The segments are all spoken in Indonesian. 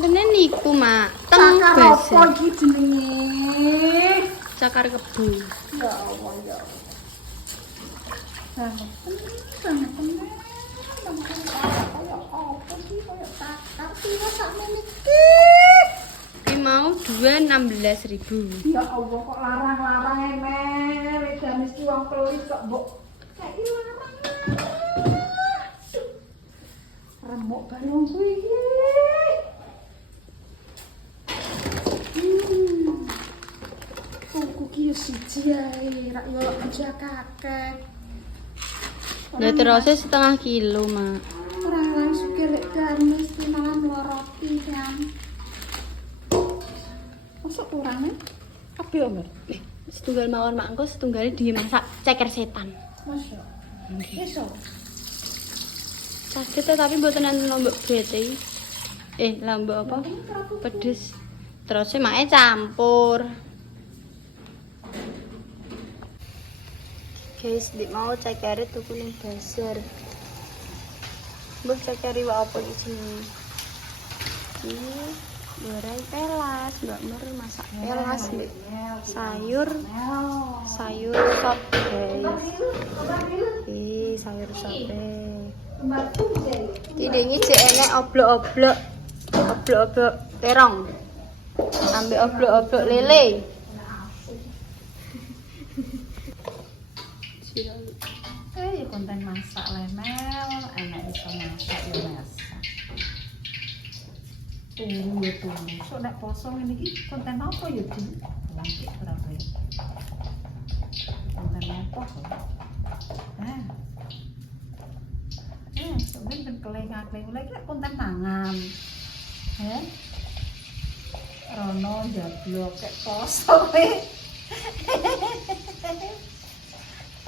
Intine niku, Mak. Teng Cakar base. apa iki jenenge? Cakar kebo. Ya Allah ya. Sangat tenan. Kayak apa sih kayak cakar piro sakmene iki? Iki mau 2.16.000. Ya Allah kok larang-larang emel, edan mesti wong pelit kok mbok saiki larang. Remuk balungku iki. Tuku ki yo siji ae, rak yo aja kakek. Ya terusnya setengah kilo, Mak. Ora langsung kelek gamis malah mloroti kan. Masuk kurangnya? Kabeh omber. Setunggal mawon Mak, engko setunggalnya dimasak ceker setan. Masya. Iso. Sakit ya, tapi mboten enten lombok bete. Lombok apa? Pedes. Terusnya Make campur. Guys, dik mau cekere tuku ning pasar. Mbah cekere wae apa iki jenenge? Iki goreng pelas, Mbak Mer masak pelas mbek sayur sop guys. Sayur sope. Tidingi cek enek oblok-oblok terong. Ambek oblok-oblok lele. Konten masak lemel, enak iso masak ya masak. Tunggu. Sok nek poso ngene iki konten apa ya, Di? Langkik berapa ya? Konten apa kok? Sok ben keleng-keleng lagi konten mangan. Rono jablok kek poso kowe.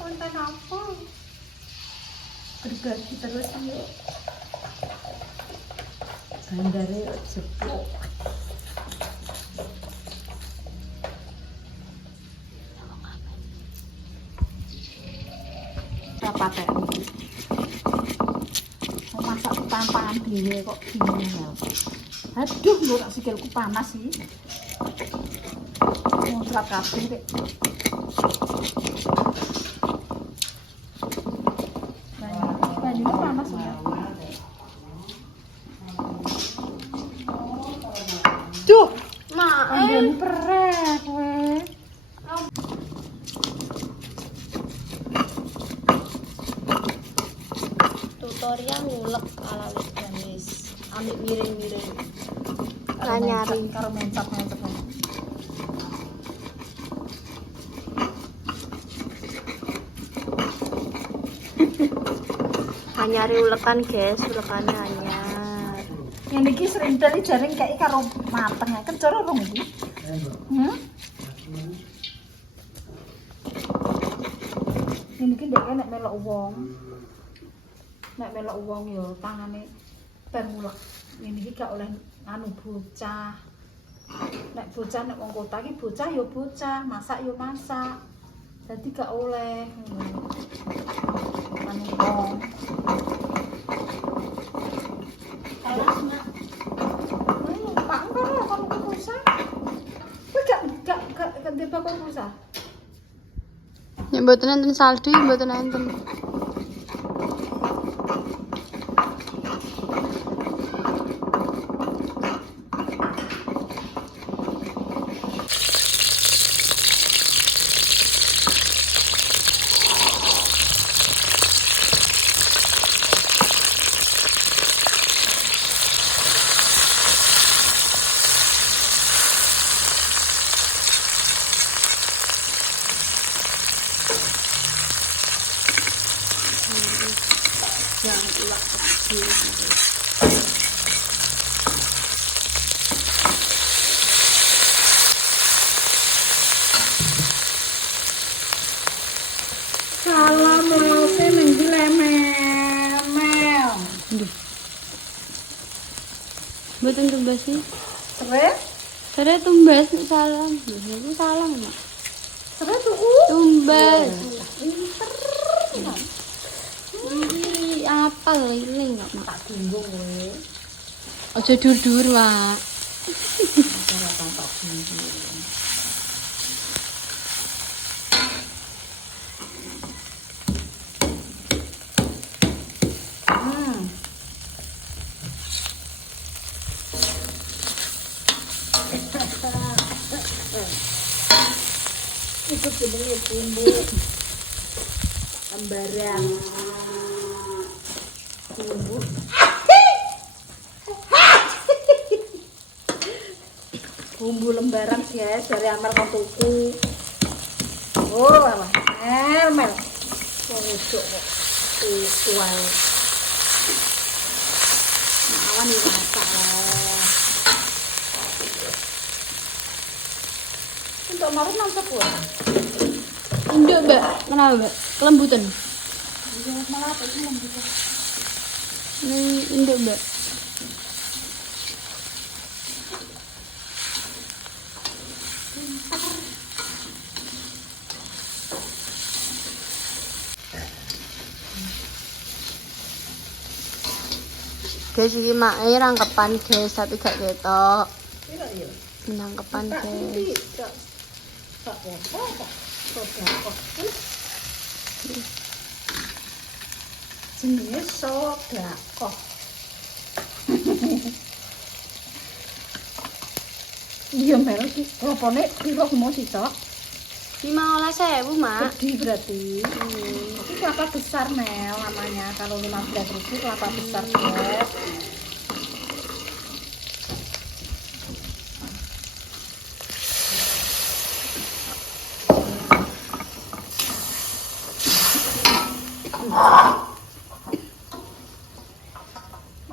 Konten apa? Berbagi terus yuk. Bandare jepuk. Rapat iki. Mau masak pangan dhewe kok bingung. Aduh, lho rak sikilku panas iki. Muncrat kabeh rek. Banyune panas ya. Duh, Mak, ambil pereh kowe. tutorial ngulek ala guys. Ambil miring-miring. Nyari karo mencap. Nyari ulekan guys, ulekannya anyar. Yang iki sering dari jaring kayak karo mateng kan cara rong iki. Ini iki ndek nek melok wong. Nek melok wong yo tangane ben mulek. Ini iki gak oleh anu bocah. Nek bocah nek wong kota iki bocah yo bocah, masak yo masak. Dadi gak oleh anu wong. Pak engko kon pulsa. Kowe gak ndek bakal pulsa. Ya mboten enten saldo, mboten enten. Jangan ulak kecil. Salam lause ning ndi lemel. Mboten tumbas sih. Seret? Saya tumbas nek salam. Lho salam, Mak. Seret tuku? Tumbas. Pinter. Ini apa liling kok, Mak? Tak tunggu kowe. Aja dur-dur, Wak. Ora tak bumbu. Itu jenenge bumbu lembaran. Bumbu. Bumbu lembaran guys dari Amel kon tuku. Oh, alah. Mel. Wong wedok kok. Tuku wae. Awan iki masak lah. Untuk marut nang sepur. Nduk, Mbak. Kenapa, Mbak? Kelembutan. Jangan malah apa sih lembutan. Nduk, Mbak. Guys, ini maknya rangkepan guys, tapi gak ketok. Iya iya. Nangkepan guys. Tak apa kok. Sodakoh. Jenenge sodakoh. Iya Mel iki klopone piro mau sitok? 15.000, Mak. Gede berarti. Ini kelapa besar Mel namanya. Kalau 15.000 kelapa besar guys.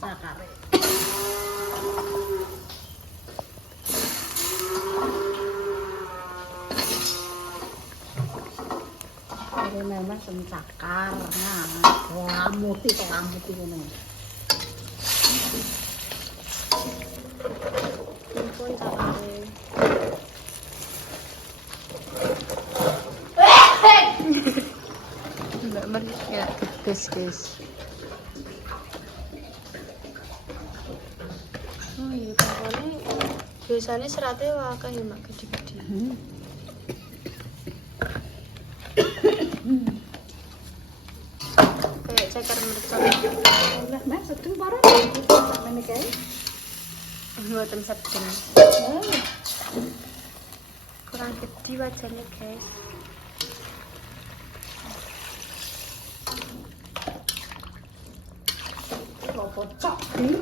Sakare. Ini memang sencakar, nah, lamut ngono. Ampun sakare. Mbak Mer ya guys. Oh iya, pokoknya biasanya seratnya wakah ya, Mak, gede-gede. Kayak ceker mercon. Lah, Mas, sedeng barang. Samene kae. Mboten sedeng. Kurang gede wajahnya, guys. Klopo cok di.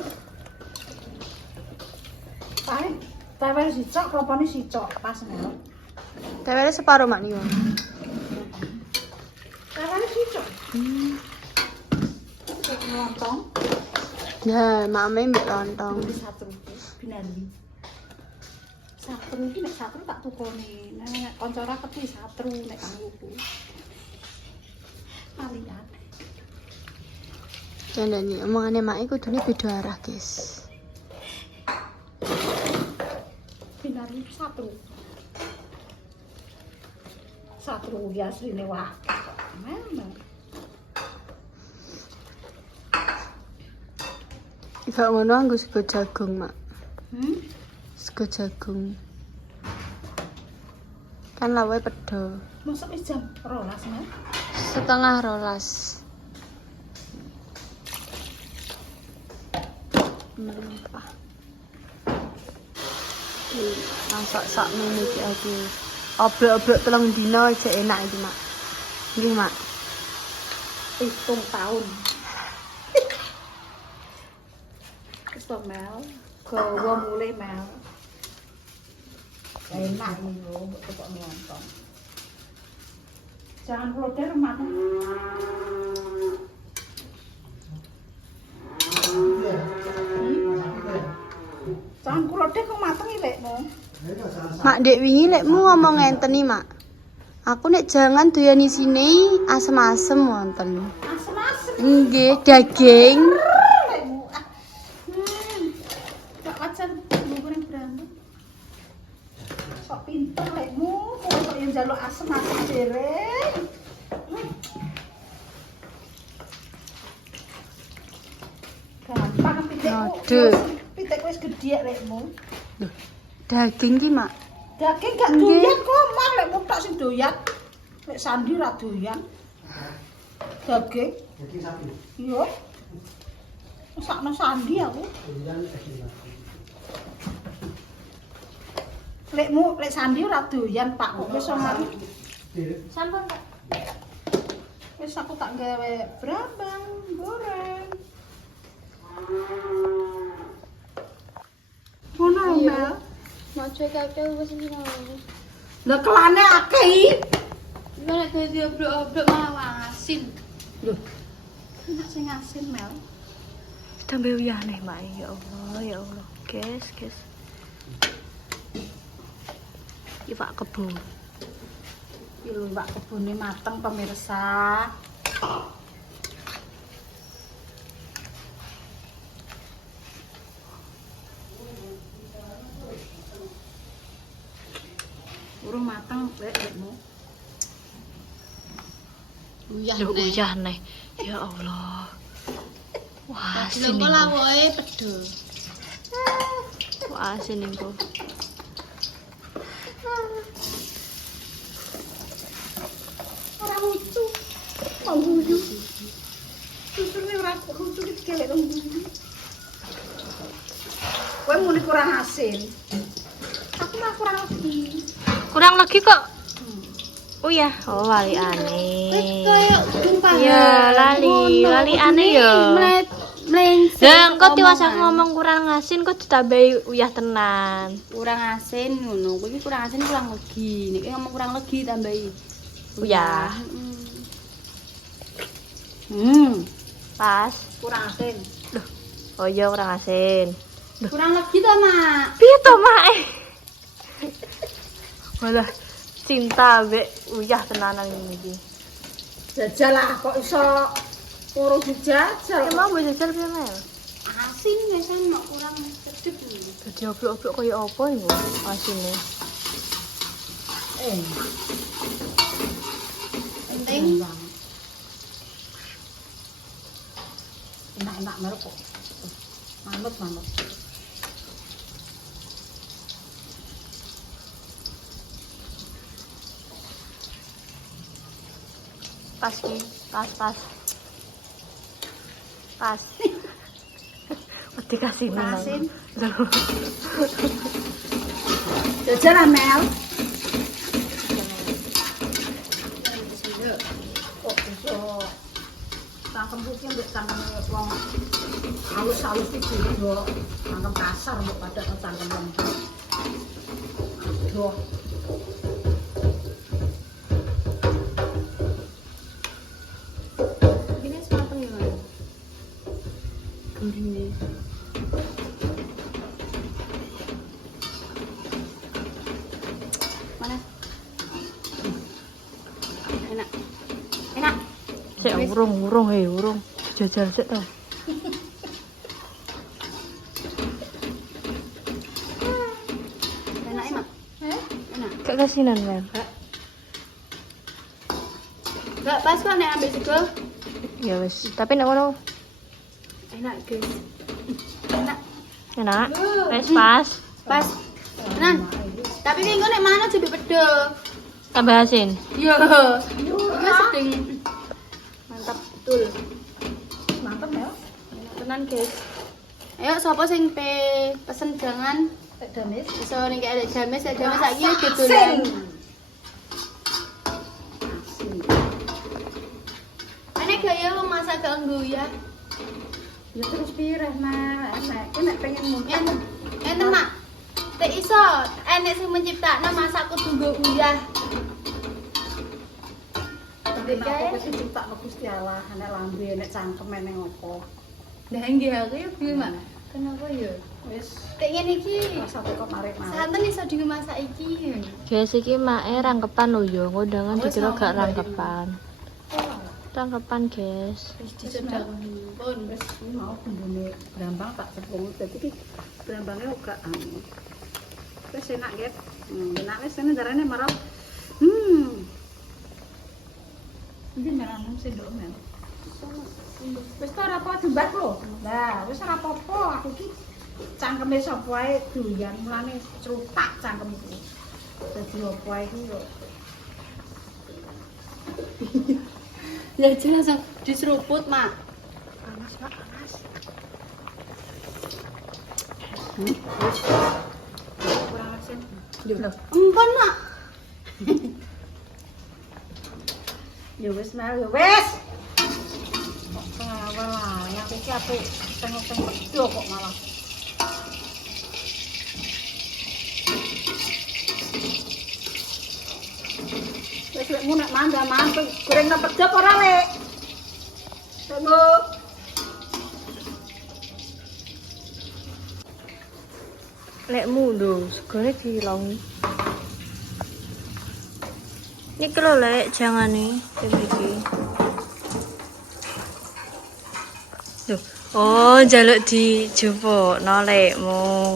Paling tewel sicok, klopone sicok pas Mel. Tewelnya separuh, Mak, nih. Tewel sicok. Cek lontong. Ya, mame mbek lontong. Satu binali. Satru iki nek satru tak tukone. Nek kanca ra keti satru nek kanggoku. Alian. Candane omongane mak iku kudune beda arah, guys. Binali satru. Satru ya asline wah. Memang. Gak ngono anggo sego jagung, Mak. Sego jagung. Kan lawe pedo. Mosok wis jam 12, Mas. Setengah 12. Melimpah. Masak sak menit iki aku. Obrok-obrok 3 dino aja enak iki, Mak. Nggih, Mak. 7 tahun. Kesto Mel, gawa mulai Mel. Enak iki lho, mbok kok nonton. Jangan kloter mateng. Jangan kloter kok mateng iki lekmu. Mak Dek wingi lekmu ngomong ngenten iki, Mak. Aku nek jangan doyan isine asem-asem wonten. Asem-asem. Nggih, daging. Lekmu. Tak wajan goreng berantem. Kok pinter lekmu, kok yang njaluk asem-asem dereng. Gampang pinter Aduh. Pitik wis gedhe lekmu. Loh, daging ki, Mak. Daging gak doyan kok, mah lek mutak sing doyan. Lek Sandi ra doyan. Daging. Daging sapi. Iya. Sakno Sandi aku. Lek Sandi ora doyan, Pak. Wis ora. Sampun, Pak. Wis aku tak gawe brambang goreng. Ngono lho, Mel. Mau cuek kakek wis iki mau. Lah kelane akeh iki. Gimana dadi obrok-obrok malah asin. Lho. Enak sing asin, Mel. Tambah uyah nih, Mak. Ya Allah. Guys. Iwak kebo. Iki lho Pak kebune mateng pemirsa. Urung mateng lekmu. Uyah nih. Ya Allah. Wah, asin Lho kok nih. lawoke pedo. Wah, asin nih, Bu. Ora lucu. Pangguyu. Susune ora lucu iki kelek pangguyu. Kowe muni kurang asin. Aku mah kurang lagi. Kurang lagi kok. Uyah. Oh, lali aneh. Kayak tumpah. Ya, lali aneh ya. Melenceng. Lah, engko tiwasa ngomong kurang asin kok ditambahi uyah tenan. Kurang asin ngono. Kuwi kurang asin kurang legi. Nek ngomong kurang legi tambahi. Uyah. Pas. Kurang asin. Oh iya, kurang asin. Kurang legi to, Mak. Piye to, Mak? Walah, cinta mbek uyah tenanan iki. Jajal lah kok iso urung dijajal. Emang mbok jajal piye, Mel? Asin wis mak kurang sedep. Dadi oblok-oblok kaya apa iku asine? Penting Enak-enak merek kok. Manut. Pas ki, pas. Wedi kasih minang. Asin. Jajal lah Mel. Kok iso cangkem putih mbek cangkem wong halus-halus iki yo cangkem kasar mbok pada cangkem lembut. Aduh. gini mateng ya, Mak. Gurine. Mana? Enak. Sik urung. Jajal sik to. Enak, Mak. Enak. Gak kasinan, Mel. Gak pas kok nek ambil sego. Ya wis, tapi nek ngono Enak, guys. Enak. enak. Wis pas. Pas. Tenan. Tapi ki engko nek mana jadi pedo. Tambah asin. Yo. Iki sedeng. Mantap betul. Mantep Mel. Tenan, guys. Ayo sapa sing pesen jangan Tek damis. iso ning ada jamis saiki dodolan. Ane gaya wong masak gak ya. Ya terus pireh Mel. Enak. Ki nek pengen muntah. Enten Mak. Tek iso enek sing menciptakno masak kudu nggo uyah. Tapi nek wis diciptakno Gusti Allah, enek lambe, enek cangkem, enek opo. Lah nggih aku ya piye Mak? Kenapa ya? Wis Tek ngene iki. rasa kok marik-marik. Santen iso dienggo masak iki. Guys, iki mae rangkepan lho ya, ngundangan dikira gak rangkepan. Rangkepan, guys. Wis disedang pun. Wis iki mau bumbune brambang tak tepung. Dadi iki brambange uga wis enak, Get. Enak wis ini darane marang. Ini merah sendok, Mel. Wis ora apa jembat lho. Lah, wis ora apa-apa. Aku iki cangkeme sapa wae doyan mulane cerutak cangkem iki. Dadi apa iki yo. Ya jelas langsung diseruput, Mak. Panas, Pak, panas. Kurang asin. Lho. Empon, Mak. Ya wis Mel, ya wis. Kok ngawal ae aku iki apik tengok-tengok pedo kok malah. Wis lekmu nek manda mantu goreng nang pedhop ora lek. Tunggu. Lekmu lho, segone dilongi. Niki lho lek jangane iki. Loh, oh njaluk dijupukno lekmu.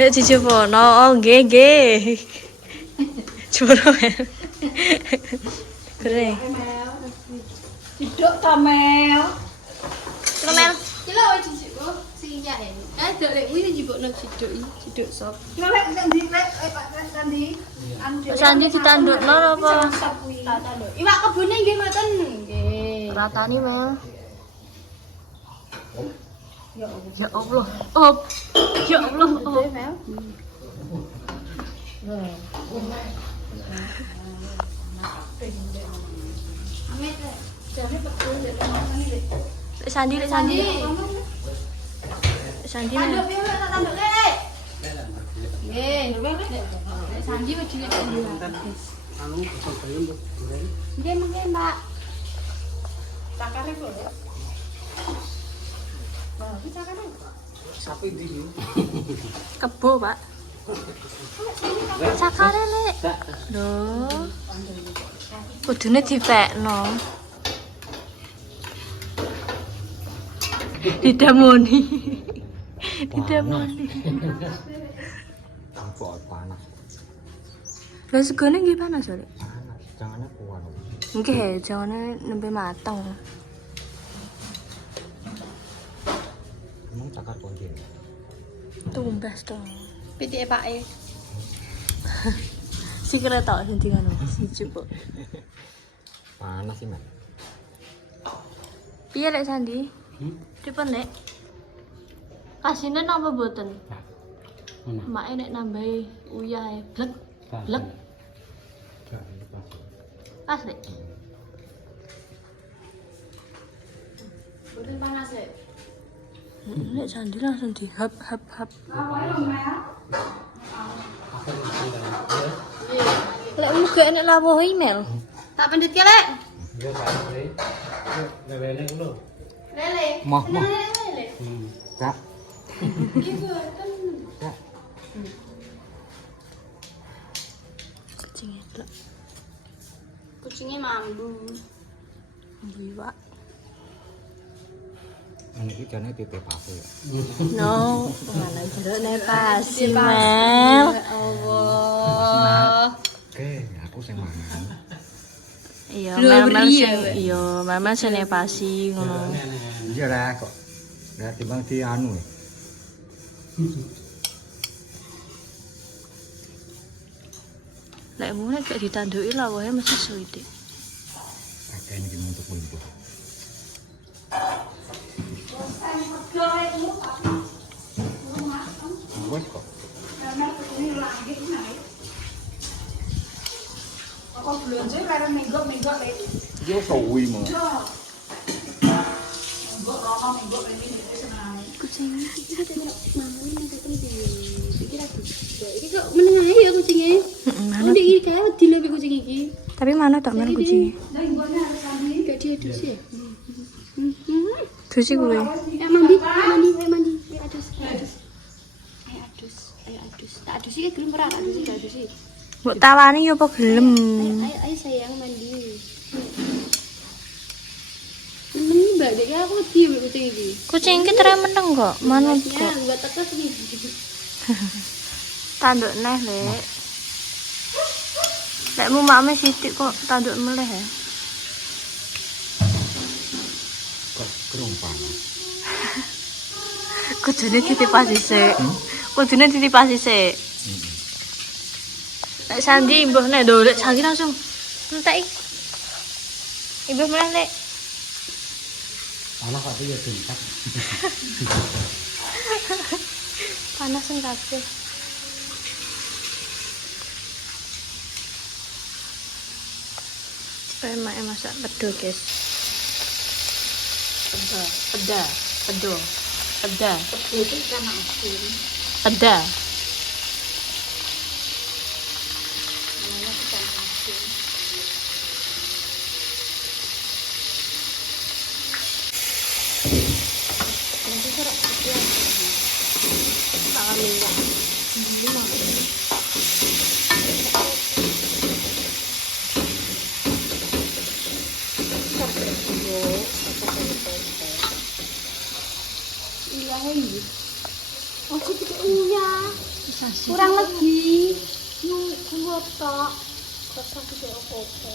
Nek dijupukno, oh nggih nggih. Jupukno. Keren. Ciduk ta Mel. Lho Mel. Kilo wis dijupuk sing nyae. Dok lek kuwi dijupukno ciduk sop. Lha lek nang ndi lek Sandi? Sandi ditandukno apa? Iwak kebune nggih mboten. Nggih. Ratani Mel. Ya Allah. Ya Allah. Oh. Ya Allah. Oh. Amit. Jane pedes lek ngene lek. Lek Sandi, lek Sandi. Sandi. Tanduk piye tak tanduk lek. Nggih, lek Sanji wis cilik dulu. Anu bisa bayam goreng. Nggih, nggih, Mbak. Cakare kok ya. Nah, iki cakare. Sapi ndi iki? Kebo, Pak. Sakare lek. Lho. Kudune dipekno. Didamoni. Didamoni. Empuk panas. Lah segone nggih panas lek. Panas, jangannya kuat. Nggih, jangane nembe mateng. Emang cakar konjen. Tumbas to. Pitike pake. Sikile tok sing ngono, dijupuk. Panas sih, Mas. Piye lek Sandi? Pripun lek? Asine napa mboten? Mana? Make nek nambahi uyahe blek. Blek. Pas lek. Mboten panas lek. Lek Sandi langsung dihap hap hap. Lek muga enek lawuh email. Tak pendhet ke lek. Ya saya. Lewene lho. Lele. Mah. Lele. Cak. Iki boten. Cak. Kucing itu. Kucingnya mambu. Biwa. Ini iki jane pipi pasu ya. No, mana jerone pasi Mel. Allah. Oke, aku sing mangan. Iya, Blur Mel iya, sing Wek. iya, Mel sing pasi ngono. Iya lah kok. Lah timbang di anu. Lek mulai gak ditanduki lawuhe mesti suwite. Kakek iki muntuk-muntuk. Wes kok. Kok blonjo leren minggu-minggu lek. Yo suwi mong. Minggu rono minggu ini seneng. Kucing iki kate mambu nang ketemu iki aku. Iki kok meneng ae ya kucingnya. Mana? Udah iki kae wedi lho kucing iki. Tapi mana tok Mel kucing? Lah nggone harus sandi. Gak diadus ya. Dusi kuwi. Ayo mandi. Ayo adus. Ayo adus. Tak adus iki gelem ora tak adus iki, tak adus iki. Mbok tawani yo apa gelem? Ayo sayang mandi. Ini mbak dek aku wedi mbak kucing iki. Kucing iki tere meneng kok, manut Ya, kok. gua tetes nih. Tanduk neh, Lek. Lekmu makme sithik kok tanduk meleh ya. Kerompang. Kudune ditipasi sik. Kudune ditipasi sik. Nek Sandi imbuh nek lho, lek Sandi langsung entek. Imbuh meneh nek. Alah kok ya tingkat. Panas kabeh. Emak masak pedo, guys. Peda. Itu karena asin. Peda. Namanya ikan asin. Nanti serak sekian. Tak minyak. Iya, hei. Oh, kita uyah. Kurang lagi. Yuk, gua tak. Rasa kita apa-apa.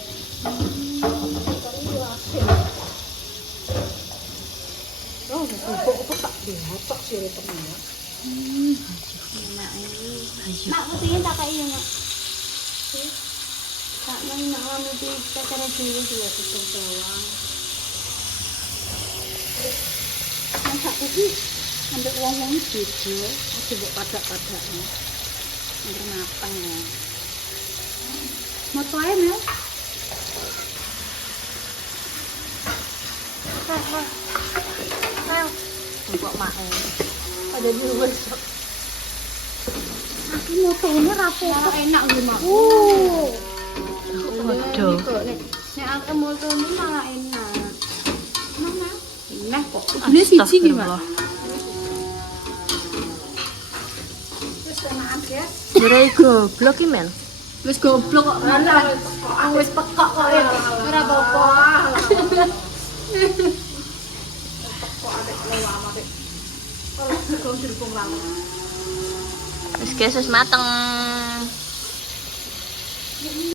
Oh, kok tak dihotok sih temennya. Enak ini. Mak mesti tak kayak mak. Tak mau nak mau di cara dulu juga tutup bawang. Masak iki ambek wong-wong bojo, aja mbok padak-padakno. Ambil matang ya. Moto ae Mel. Ayo. Mbok mae. Ada di luar. Aku motone rapopo enak lho mak. Waduh. Nek aku motone malah enak. Mana? Nah, kok Ini siji iki, Mak. Astagfirullah. wis enakan, guys. Jerai goblok iki, men. Wis goblok kok mana? Wis pekok kok ya. Ora apa-apa. Kok adek lewat adek. Kalau kau dirpung lama. Wis guys, wis mateng.